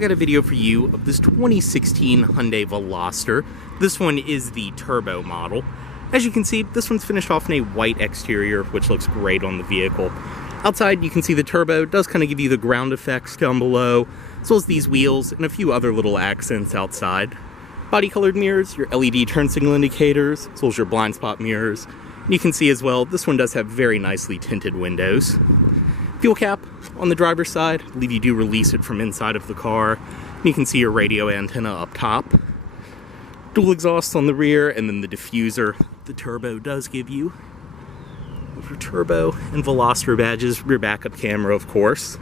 I've got a video for you of this 2016 Hyundai Veloster. This one is the turbo model. As you can see, this one's finished off in a white exterior, which looks great on the vehicle. Outside, you can see the turbo does kind of give you the ground effects down below, as well as these wheels and a few other little accents outside. Body colored mirrors, your LED turn signal indicators, as well as your blind spot mirrors. And you can see as well, this one does have very nicely tinted windows. Fuel cap on the driver's side, I believe you do release it from inside of the car. And you can see your radio antenna up top. Dual exhaust on the rear, and then the diffuser the turbo does give you. Your turbo and Veloster badges, rear backup camera of course.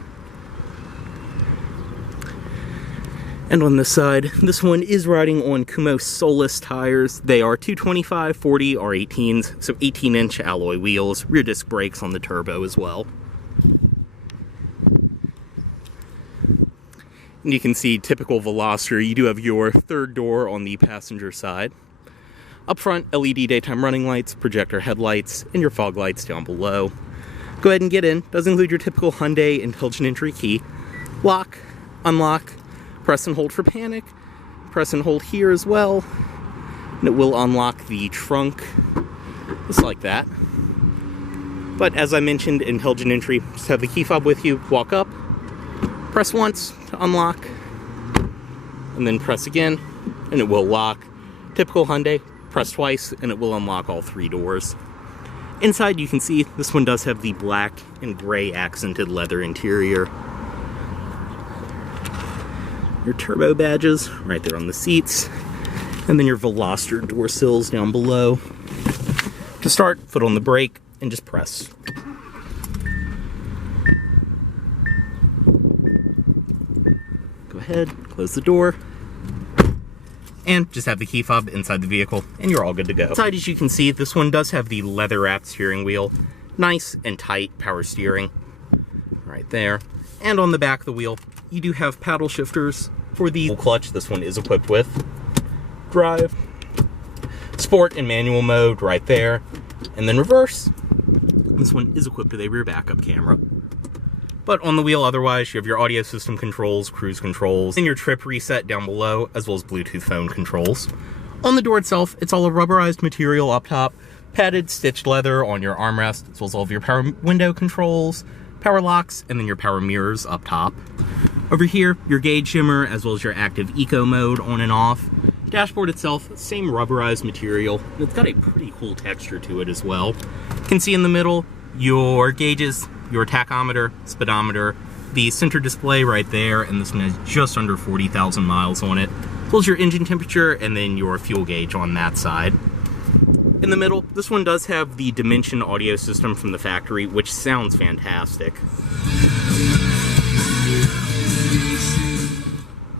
And on this side, this one is riding on Kumho Solus tires. They are 225/40 R18s, so 18-inch alloy wheels, rear disc brakes on the turbo as well. And you can see typical Veloster, you do have your third door on the passenger side. Up front, LED daytime running lights, projector headlights, and your fog lights down below. Go ahead and get in. Does include your typical Hyundai intelligent entry key. Lock, unlock, press and hold for panic, press and hold here as well, and it will unlock the trunk, just like that. But as I mentioned, intelligent entry, just have the key fob with you, walk up, press once to unlock, and then press again, and it will lock. Typical Hyundai, press twice, and it will unlock all three doors. Inside, you can see this one does have the black and gray accented leather interior. Your turbo badges right there on the seats, and then your Veloster door sills down below. To start, foot on the brake, and just press. Go ahead, close the door, and just have the key fob inside the vehicle, and you're all good to go. Inside, as you can see, this one does have the leather-wrapped steering wheel. Nice and tight power steering right there. And on the back of the wheel, you do have paddle shifters for the clutch. This one is equipped with drive, sport, and manual mode right there. And then reverse. This one is equipped with a rear backup camera. But on the wheel otherwise, you have your audio system controls, cruise controls, and your trip reset down below, as well as Bluetooth phone controls. On the door itself, it's all a rubberized material up top, padded stitched leather on your armrest, as well as all of your power window controls, power locks, and then your power mirrors up top. Over here, your gauge shimmer, as well as your active eco mode on and off. Dashboard itself, same rubberized material, and it's got a pretty cool texture to it as well. You can see in the middle, your gauges, your tachometer, speedometer, the center display right there, and this one has just under 40,000 miles on it, as well as your engine temperature, and then your fuel gauge on that side. In the middle, this one does have the Dimension audio system from the factory, which sounds fantastic.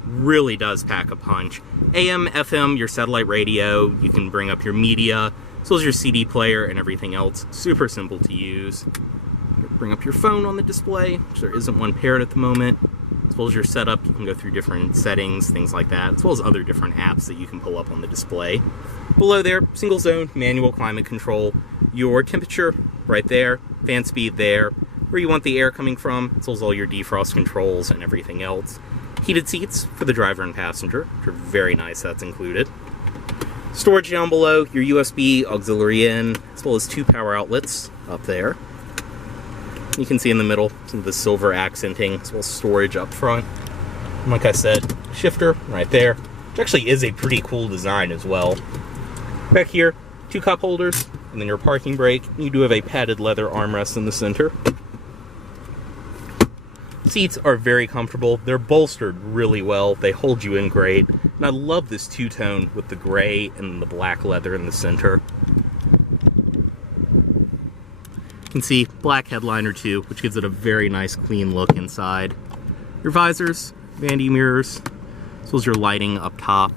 Really does pack a punch. AM, FM, your satellite radio, you can bring up your media, as well as your CD player and everything else. Super simple to use. Bring up your phone on the display, which there isn't one paired at the moment. As well as your setup, you can go through different settings, things like that, as well as other different apps that you can pull up on the display. Below there, single zone, manual climate control, your temperature right there, fan speed there, where you want the air coming from, as well as all your defrost controls and everything else. Heated seats for the driver and passenger, which are very nice, that's included. Storage down below, your USB auxiliary in, as well as two power outlets up there. You can see in the middle some of the silver accenting, as well as storage up front. And like I said, shifter right there, which actually is a pretty cool design as well. Back here, two cup holders, and then your parking brake. You do have a padded leather armrest in the center. Seats are very comfortable. They're bolstered really well. They hold you in great. And I love this two-tone with the gray and the black leather in the center. You can see black headliner too, which gives it a very nice clean look inside. Your visors, vanity mirrors, as well as your lighting up top.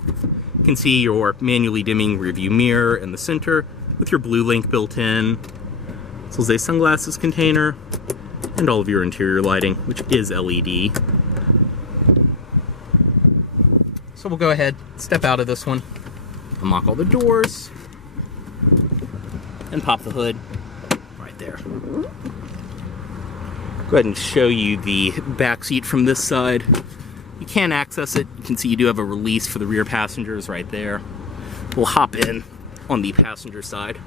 You can see your manually dimming rearview mirror in the center with your blue link built in, as well as a sunglasses container, and all of your interior lighting, which is LED. So we'll go ahead, step out of this one, unlock all the doors, and pop the hood right there. Go ahead and show you the back seat from this side. You can access it. You can see you do have a release for the rear passengers right there. We'll hop in on the passenger side.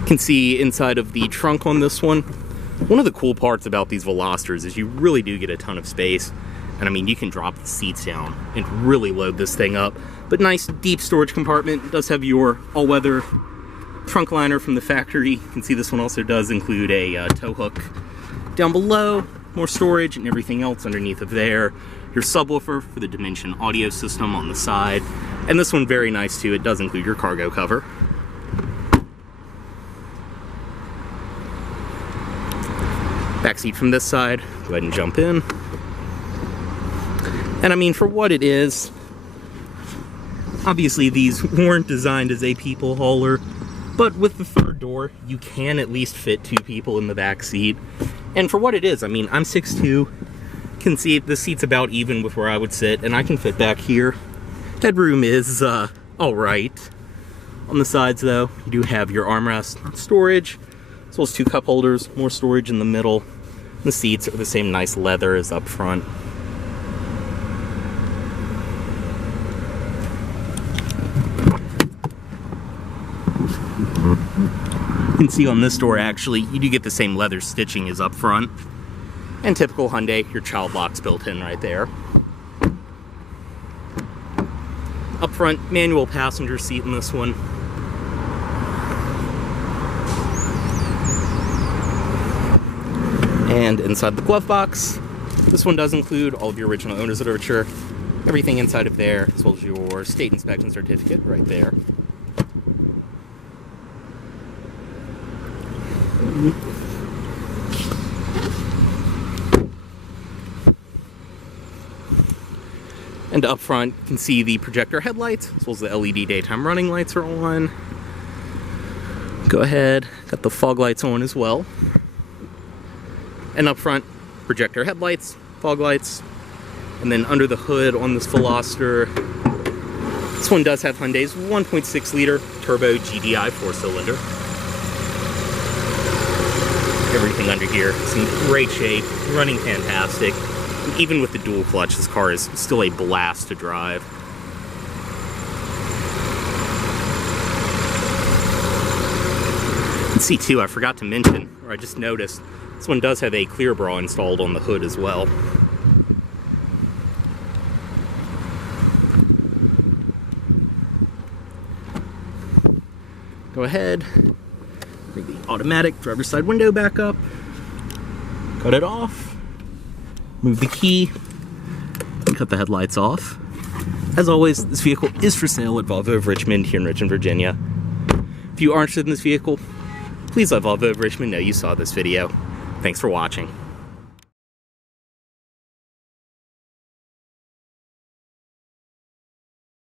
You can see inside of the trunk on this one. One of the cool parts about these Velosters is you really do get a ton of space. And I mean, you can drop the seats down and really load this thing up. But nice deep storage compartment. It does have your all-weather trunk liner from the factory. You can see this one also does include a tow hook. Down below, more storage and everything else underneath of there. Your subwoofer for the Dimension audio system on the side. And this one, very nice too, it does include your cargo cover. Back seat from this side, go ahead and jump in. And I mean, for what it is, obviously these weren't designed as a people hauler, but with the third door, you can at least fit 2 people in the back seat. And for what it is, I mean, I'm 6'2", can see the seat's about even with where I would sit, and I can fit back here. Headroom is all right. On the sides though, you do have your armrest storage, as well as 2 cup holders, more storage in the middle. The seats are the same nice leather as up front. You can see on this door, actually, you do get the same leather stitching as up front. And typical Hyundai, your child locks built in right there. Up front, manual passenger seat in this one. And inside the glove box, this one does include all of your original owner's literature, everything inside of there, as well as your state inspection certificate right there. And up front, you can see the projector headlights, as well as the LED daytime running lights are on. Go ahead, got the fog lights on as well. And up front, projector headlights, fog lights, and then under the hood on this Veloster, this one does have Hyundai's 1.6 liter turbo GDI 4-cylinder. Everything under here is in great shape, running fantastic. And even with the dual clutch, this car is still a blast to drive. You can see too, I forgot to mention, or I just noticed, this one does have a clear bra installed on the hood as well. Go ahead, bring the automatic driver's side window back up, cut it off, move the key, and cut the headlights off. As always, this vehicle is for sale at Volvo of Richmond here in Richmond, Virginia. If you are interested in this vehicle, please let Volvo of Richmond know you saw this video. Thanks for watching.